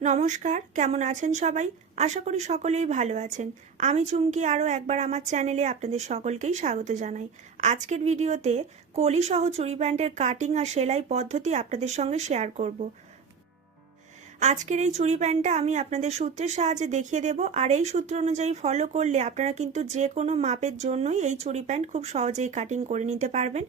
নমস্কার, কেমন আছেন সবাই? আশা করি সকলেই ভালো আছেন। আমি চুমকি আরও একবার আমার চ্যানেলে আপনাদের সকলকেই স্বাগত জানাই। আজকের ভিডিওতে কলি সহ চুরি প্যান্টের কাটিং আর সেলাই পদ্ধতি আপনাদের সঙ্গে শেয়ার করব। আজকের এই চুরি প্যান্টটা আমি আপনাদের সূত্রের সাহায্যে দেখিয়ে দেব আর এই সূত্র অনুযায়ী ফলো করলে আপনারা কিন্তু যে কোনো মাপের জন্যই এই চুরি প্যান্ট খুব সহজেই কাটিং করে নিতে পারবেন।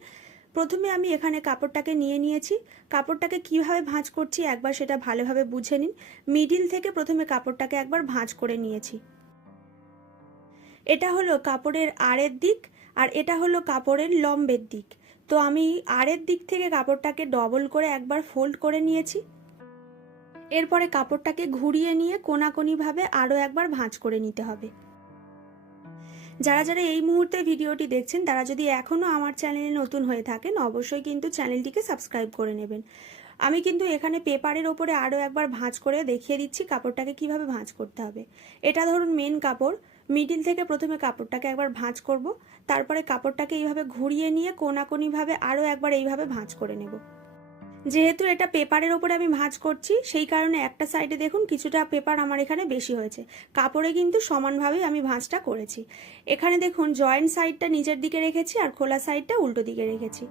প্রথমে আমি এখানে কাপড়টাকে নিয়ে নিয়েছি। কাপড়টাকে কীভাবে ভাঁজ করছি একবার সেটা ভালোভাবে বুঝে নিন। মিডিল থেকে প্রথমে কাপড়টাকে একবার ভাঁজ করে নিয়েছি। এটা হলো কাপড়ের আড়ের দিক আর এটা হলো কাপড়ের লম্বের দিক। তো আমি আড়ের দিক থেকে কাপড়টাকে ডবল করে একবার ফোল্ড করে নিয়েছি। এরপরে কাপড়টাকে ঘুরিয়ে নিয়ে কোনাকোনিভাবে আরও একবার ভাঁজ করে নিতে হবে। যারা যারা এই মুহূর্তে ভিডিওটি দেখছেন, তারা যদি এখনও আমার চ্যানেলে নতুন হয়ে থাকেন, অবশ্যই কিন্তু চ্যানেলটিকে সাবস্ক্রাইব করে নেবেন। আমি কিন্তু এখানে পেপারের ওপরে আরও একবার ভাঁজ করে দেখিয়ে দিচ্ছি কাপড়টাকে কীভাবে ভাঁজ করতে হবে। এটা ধরুন মেন কাপড়। মিডিল থেকে প্রথমে কাপড়টাকে একবার ভাঁজ করব। তারপরে কাপড়টাকে এইভাবে ঘুরিয়ে নিয়ে কোনাকোনিভাবে আরও একবার এইভাবে ভাঁজ করে নেব। যেহেতু এটা পেপারের ওপরে আমি ভাঁজ করছি, সেই কারণে একটা সাইডে দেখুন কিছুটা পেপার আমার এখানে বেশি হয়েছে। কাপড়ে কিন্তু সমানভাবেই আমি ভাঁজটা করেছি। এখানে দেখুন জয়েন্ট সাইডটা নিজের দিকে রেখেছি আর খোলা সাইডটা উল্টো দিকে রেখেছি।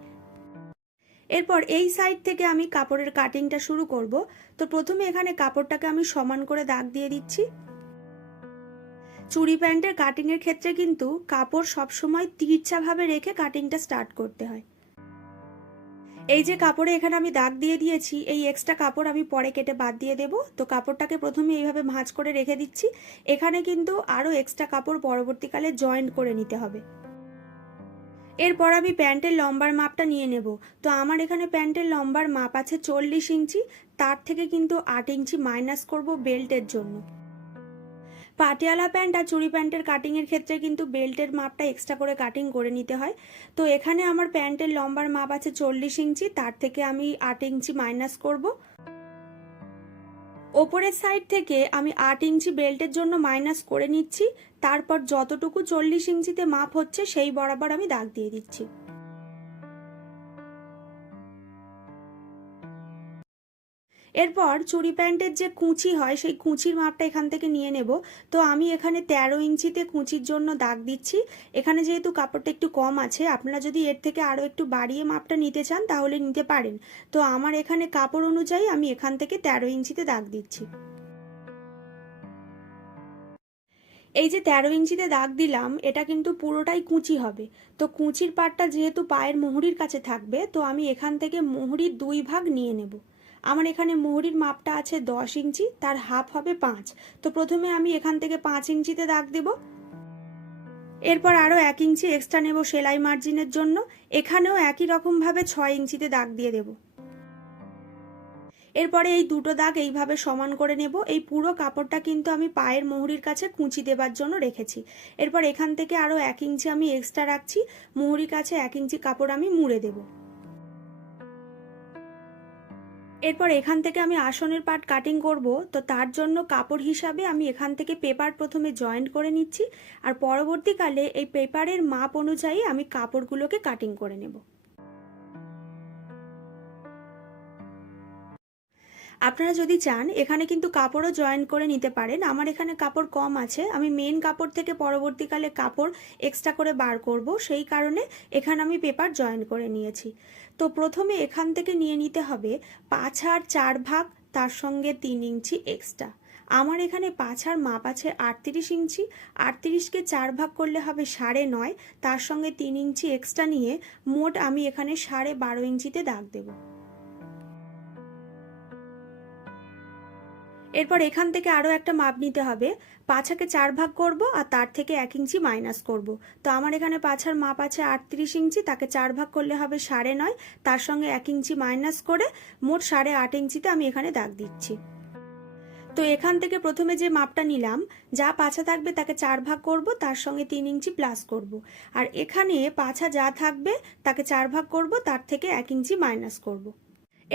এরপর এই সাইড থেকে আমি কাপড়ের কাটিংটা শুরু করব। তো প্রথমে এখানে কাপড়টাকে আমি সমান করে দাগ দিয়ে দিচ্ছি। চুড়ি প্যান্টের কাটিংয়ের ক্ষেত্রে কিন্তু কাপড় সবসময় তিরচাভাবে রেখে কাটিংটা স্টার্ট করতে হয়। এই যে কাপড়ে এখানে আমি দাগ দিয়ে দিয়েছি, এই এক্সট্রা কাপড় আমি পরে কেটে বাদ দিয়ে দেব। তো কাপড়টাকে প্রথমে এইভাবে ভাঁজ করে রেখে দিচ্ছি। এখানে কিন্তু আরও এক্সট্রা কাপড় পরবর্তীকালে জয়েন্ট করে নিতে হবে। এরপর আমি প্যান্টের লম্বার মাপটা নিয়ে নেব। তো আমার এখানে প্যান্টের লম্বার মাপ আছে চল্লিশ ইঞ্চি, তার থেকে কিন্তু আট ইঞ্চি মাইনাস করব বেল্টের জন্য। পাটিয়ালা প্যান্ট আর চুড়ি প্যান্টের কাটিংয়ের ক্ষেত্রে কিন্তু বেল্টের মাপটা এক্সট্রা করে কাটিং করে নিতে হয়। তো এখানে আমার প্যান্টের লম্বার মাপ আছে চল্লিশ ইঞ্চি, তার থেকে আমি আট ইঞ্চি মাইনাস করব। ওপরের সাইড থেকে আমি আট ইঞ্চি বেল্টের জন্য মাইনাস করে নিচ্ছি। তারপর যতটুকু চল্লিশ ইঞ্চিতে মাপ হচ্ছে, সেই বরাবর আমি দাগ দিয়ে দিচ্ছি। এরপর চুড়ি প্যান্টের যে কুঁচি হয়, সেই কুঁচির মাপটা এখান থেকে নিয়ে নেব। তো আমি এখানে তেরো ইঞ্চিতে কুঁচির জন্য দাগ দিচ্ছি। এখানে যেহেতু কাপড়টা একটু কম আছে, আপনারা যদি এর থেকে আরও একটু বাড়িয়ে মাপটা নিতে চান, তাহলে নিতে পারেন। তো আমার এখানে কাপড় অনুযায়ী আমি এখান থেকে তেরো ইঞ্চিতে দাগ দিচ্ছি। এই যে তেরো ইঞ্চিতে দাগ দিলাম, এটা কিন্তু পুরোটাই কুঁচি হবে। তো কুঁচির পাটটা যেহেতু পায়ের মুহুরির কাছে থাকবে, তো আমি এখান থেকে মুহুরির দুই ভাগ নিয়ে নেব। আমার এখানে মোহরির মাপটা আছে দশ ইঞ্চি, তার হাফ হবে পাঁচ। তো প্রথমে আমি এখান থেকে পাঁচ ইঞ্চিতে দাগ দেব। এরপর আরও এক ইঞ্চি এক্সট্রা নেব সেলাই মার্জিনের জন্য। এখানেও একই রকমভাবে ছয় ইঞ্চিতে দাগ দিয়ে দেব। এরপরে এই দুটো দাগ এইভাবে সমান করে নেব। এই পুরো কাপড়টা কিন্তু আমি পায়ের মুহুরির কাছে কুঁচি দেবার জন্য রেখেছি। এরপর এখান থেকে আরও এক ইঞ্চি আমি এক্সট্রা রাখছি। মুহুরির কাছে এক ইঞ্চি কাপড় আমি মুড়ে দেবো। এরপর এখান থেকে আমি আসনের পার্ট কাটিং করব। তো তার জন্য কাপড় হিসাবে আমি এখান থেকে পেপার প্রথমে জয়েন্ট করে নিচ্ছি। আর পরবর্তীকালে এই পেপারের মাপ অনুযায়ী আমি কাপড়গুলোকে কাটিং করে নেব। আপনারা যদি চান, এখানে কিন্তু কাপড়ও জয়েন করে নিতে পারেন। আমার এখানে কাপড় কম আছে। আমি মেন কাপড় থেকে পরবর্তীকালে কাপড় এক্সট্রা করে বার করব। সেই কারণে এখানে আমি পেপার জয়েন করে নিয়েছি। তো প্রথমে এখান থেকে নিয়ে নিতে হবে পাঁচ আর চার ভাগ, তার সঙ্গে তিন ইঞ্চি এক্সট্রা আমার এখানে পাঁচ আর মাপ আছে আটত্রিশ ইঞ্চি। আটত্রিশকে চার ভাগ করলে হবে সাড়ে নয়। তার সঙ্গে তিন ইঞ্চি এক্সট্রা নিয়ে মোট আমি এখানে সাড়ে বারো ইঞ্চিতে দাগ দেবো। এরপর এখান থেকে আরও একটা মাপ নিতে হবে। পাছাকে চার ভাগ করব আর তার থেকে এক ইঞ্চি মাইনাস করব। তো আমার এখানে পাছার মাপ আছে আটত্রিশ ইঞ্চি, তাকে চার ভাগ করলে হবে সাড়ে নয়, তার সঙ্গে এক ইঞ্চি মাইনাস করে মোট সাড়ে আট ইঞ্চিতে আমি এখানে দাগ দিচ্ছি। তো এখান থেকে প্রথমে যে মাপটা নিলাম, যা পাছা থাকবে তাকে চার ভাগ করব, তার সঙ্গে তিন ইঞ্চি প্লাস করব। আর এখানে পাছা যা থাকবে তাকে চার ভাগ করব, তার থেকে এক ইঞ্চি মাইনাস করব।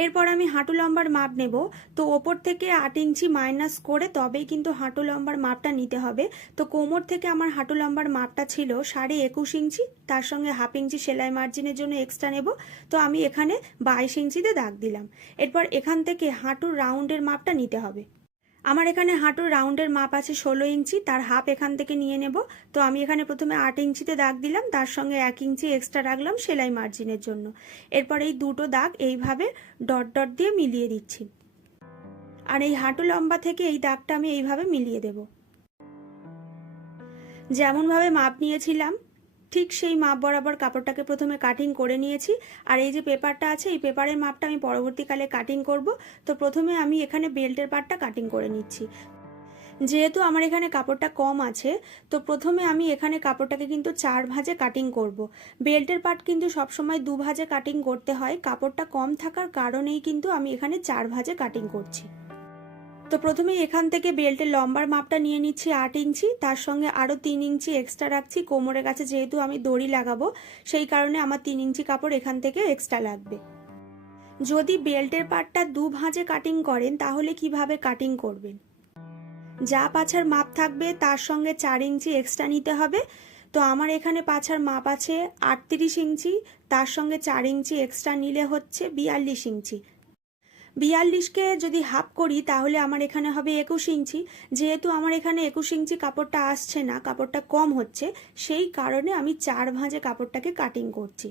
এরপর আমি হাঁটু লম্বার মাপ নেব। তো ওপর থেকে আট ইঞ্চি মাইনাস করে তবেই কিন্তু হাঁটু লম্বার মাপটা নিতে হবে। তো কোমর থেকে আমার হাঁটু লম্বার মাপটা ছিল সাড়ে একুশ ইঞ্চি। তার সঙ্গে হাফ ইঞ্চি সেলাই মার্জিনের জন্য এক্সট্রা নেব। তো আমি এখানে বাইশ ইঞ্চিতে দাগ দিলাম। এরপর এখান থেকে হাঁটুর রাউন্ডের মাপটা নিতে হবে। আমার এখানে হাঁটুর রাউন্ডের মাপ আছে ষোলো ইঞ্চি, তার হাফ এখান থেকে নিয়ে নেব। তো আমি এখানে প্রথমে আট ইঞ্চিতে দাগ দিলাম, তার সঙ্গে এক ইঞ্চি এক্সট্রা রাখলাম সেলাই মার্জিনের জন্য। এরপর এই দুটো দাগ এইভাবে ডট ডট দিয়ে মিলিয়ে দিচ্ছি। আর এই হাঁটু লম্বা থেকে এই দাগটা আমি এইভাবে মিলিয়ে দেব। যেমনভাবে মাপ নিয়েছিলাম ঠিক সেই মাপ বরাবর কাপড়টাকে প্রথমে কাটিং করে নিয়েছি। আর এই যে পেপারটা আছে, এই পেপারের মাপটা আমি পরবর্তীকালে কাটিং করব। তো প্রথমে আমি এখানে বেল্টের পার্টটা কাটিং করে নিচ্ছি। যেহেতু আমার এখানে কাপড়টা কম আছে, তো প্রথমে আমি এখানে কাপড়টাকে কিন্তু চার ভাঁজে কাটিং করব। বেল্টের পার্ট কিন্তু সবসময় দু ভাঁজে কাটিং করতে হয়। কাপড়টা কম থাকার কারণেই কিন্তু আমি এখানে চার ভাঁজে কাটিং করছি। তো প্রথমে এখান থেকে বেল্টের লম্বার মাপটা নিয়ে নিচ্ছি আট ইঞ্চি, তার সঙ্গে আরও তিন ইঞ্চি এক্সট্রা রাখছি। কোমরের কাছে যেহেতু আমি দড়ি লাগাবো, সেই কারণে আমার তিন ইঞ্চি কাপড় এখান থেকে এক্সট্রা লাগবে। যদি বেল্টের পার্টটা দু ভাঁজে কাটিং করেন, তাহলে কীভাবে কাটিং করবেন? যা পাছার মাপ থাকবে, তার সঙ্গে চার ইঞ্চি এক্সট্রা নিতে হবে। তো আমার এখানে পাছার মাপ আছে আটত্রিশ ইঞ্চি, তার সঙ্গে চার ইঞ্চি এক্সট্রা নিলে হচ্ছে বিয়াল্লিশ ইঞ্চি। বিয়াল্লিশকে যদি হাফ করি, তাহলে আমার এখানে হবে একুশ ইঞ্চি। যেহেতু আমার এখানে একুশ ইঞ্চি কাপড়টা আসছে না, কাপড়টা কম হচ্ছে, সেই কারণে আমি চার ভাঁজে কাপড়টাকে কাটিং করছি।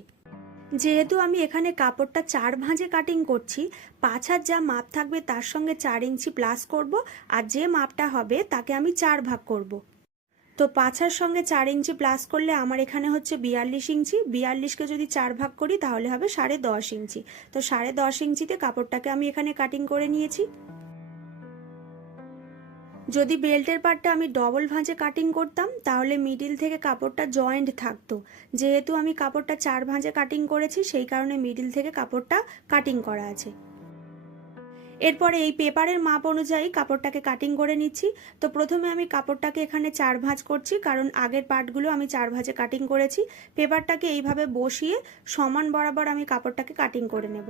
যেহেতু আমি এখানে কাপড়টা চার ভাঁজে কাটিং করছি পাছার যা মাপ থাকবে তার সঙ্গে চার ইঞ্চি প্লাস করব, আর যে মাপটা হবে তাকে আমি চার ভাগ করব। তো পাছার সঙ্গে চার ইঞ্চি প্লাস করলে আমার এখানে হচ্ছে বিয়াল্লিশ ইঞ্চি। বিয়াল্লিশকে যদি চার ভাগ করি তাহলে হবে সাড়ে দশ ইঞ্চি। তো সাড়ে দশ ইঞ্চিতে কাপড়টাকে আমি এখানে কাটিং করে নিয়েছি। যদি বেল্টের পার্টটা আমি ডবল ভাঁজে কাটিং করতাম, তাহলে মিডিল থেকে কাপড়টা জয়েন্ট থাকতো। যেহেতু আমি কাপড়টা চার ভাঁজে কাটিং করেছি, সেই কারণে মিডিল থেকে কাপড়টা কাটিং করা আছে। এরপরে এই পেপারের মাপ অনুযায়ী কাপড়টাকে কাটিং করে নিচ্ছি। তো প্রথমে আমি কাপড়টাকে এখানে চার ভাঁজ করছি, কারণ আগের পার্টগুলো আমি চার ভাঁজে কাটিং করেছি। পেপারটাকে এইভাবে বসিয়ে সমান বরাবর আমি কাপড়টাকে কাটিং করে নেব।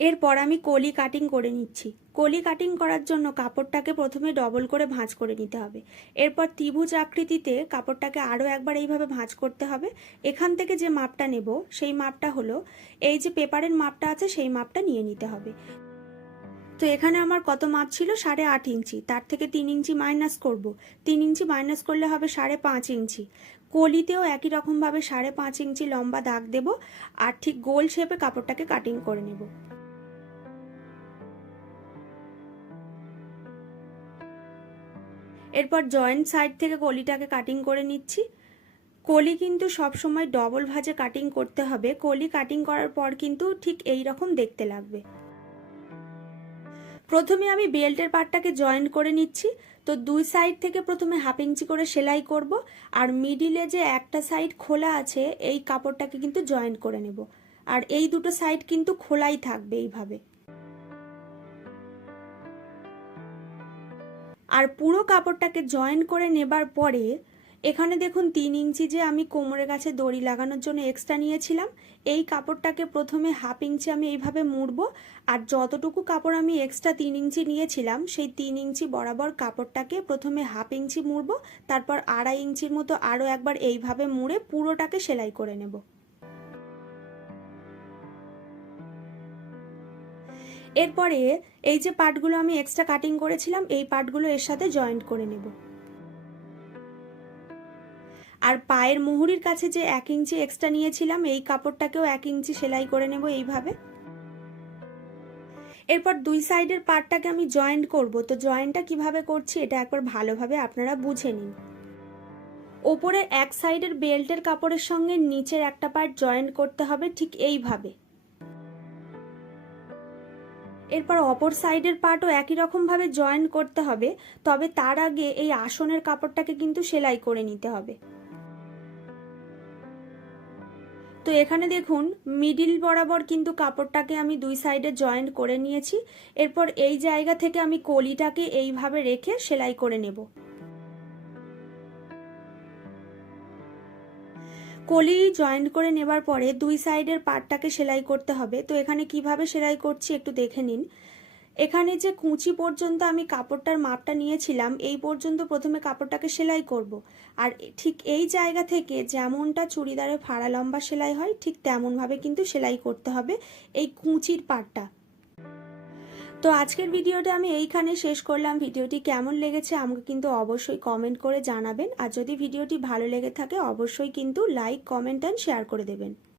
এরপর আমি কলি কাটিং করে নিচ্ছি। কলি কাটিং করার জন্য কাপড়টাকে প্রথমে ডবল করে ভাঁজ করে নিতে হবে। এরপর ত্রিভুজ আকৃতিতে কাপড়টাকে আরও একবার এইভাবে ভাঁজ করতে হবে। এখান থেকে যে মাপটা নেব, সেই মাপটা হলো, এই যে পেপারের মাপটা আছে, সেই মাপটা নিয়ে নিতে হবে। তো এখানে আমার কত মাপ ছিল? সাড়ে আট ইঞ্চি। তার থেকে তিন ইঞ্চি মাইনাস করব। তিন ইঞ্চি মাইনাস করলে হবে সাড়ে পাঁচ ইঞ্চি। কলিতেও একই রকমভাবে সাড়ে পাঁচ ইঞ্চি লম্বা দাগ দেব আর ঠিক গোল শেপে কাপড়টাকে কাটিং করে নেব। এরপর জয়েন্ট সাইড থেকে কলিটাকে কাটিং করে নিচ্ছি। কলি কিন্তু সব সময় ডবল ভাজে কাটিং করতে হবে। কলি কাটিং করার পর কিন্তু ঠিক এই রকম দেখতে লাগবে। প্রথমে আমি বেল্টের পার্টটাকে জয়েন্ট করে নিচ্ছি। তো দুই সাইড থেকে প্রথমে হাফ ইঞ্চি করে সেলাই করব। আর মিডিলে যে একটা সাইড খোলা আছে, এই কাপড়টাকে কিন্তু জয়েন্ট করে নেব। আর এই দুটো সাইড কিন্তু খোলাই থাকবে এইভাবে। আর পুরো কাপড়টাকে জয়েন করে নেবার পরে, এখানে দেখুন তিন ইঞ্চি যে আমি কোমরের কাছে দড়ি লাগানোর জন্য এক্সট্রা নিয়েছিলাম, এই কাপড়টাকে প্রথমে হাফ ইঞ্চি আমি এইভাবে মুড়বো, আর যতটুকু কাপড় আমি এক্সট্রা তিন ইঞ্চি নিয়েছিলাম, সেই তিন ইঞ্চি বরাবর কাপড়টাকে প্রথমে হাফ ইঞ্চি মুড়বো, তারপর আড়াই ইঞ্চির মতো আরও একবার এইভাবে মুড়ে পুরোটাকে সেলাই করে নেব। এরপরে এই যে পার্টগুলো আমি এক্সট্রা কাটিং করেছিলাম, এই পার্টগুলো এর সাথে জয়েন্ট করে নেব। আর পায়ের মুহুরির কাছে যে এক ইঞ্চি এক্সট্রা নিয়েছিলাম, এই কাপড়টাকেও এক ইঞ্চি সেলাই করে নেব এইভাবে। এরপর দুই সাইডের পার্টটাকে আমি জয়েন্ট করব। তো জয়েন্টটা কীভাবে করছি, এটা একবার ভালোভাবে আপনারা বুঝে নিন। ওপরের এক সাইডের বেল্টের কাপড়ের সঙ্গে নিচের একটা পার্ট জয়েন্ট করতে হবে ঠিক এইভাবে। এরপর অপর সাইডের পার্টও একই রকমভাবে জয়েন করতে হবে, তবে তার আগে এই আসনের কাপড়টাকে কিন্তু সেলাই করে নিতে হবে। তো এখানে দেখুন, মিডিল বরাবর কিন্তু কাপড়টাকে আমি দুই সাইডে জয়েন্ট করে নিয়েছি। এরপর এই জায়গা থেকে আমি কলিটাকে এইভাবে রেখে সেলাই করে নেব। কলি জয়েন্ট করে নেবার পরে দুই সাইডের পার্টটাকে সেলাই করতে হবে। তো এখানে কীভাবে সেলাই করছি একটু দেখে নিন। এখানে যে কুঁচি পর্যন্ত আমি কাপড়টার মাপটা নিয়েছিলাম, এই পর্যন্ত প্রথমে কাপড়টাকে সেলাই করব। আর ঠিক এই জায়গা থেকে যেমনটা চুড়িদারে ফাড়া লম্বা সেলাই হয়, ঠিক তেমনভাবে কিন্তু সেলাই করতে হবে। এই কুঁচির পাটটা। তো আজকের ভিডিওটা আমি এইখানে শেষ করলাম। ভিডিওটি কেমন লেগেছে আমাকে কিন্তু অবশ্যই কমেন্ট করে জানাবেন। আর যদি ভিডিওটি ভালো লেগে থাকে, অবশ্যই কিন্তু লাইক কমেন্ট অ্যান্ড শেয়ার করে দেবেন।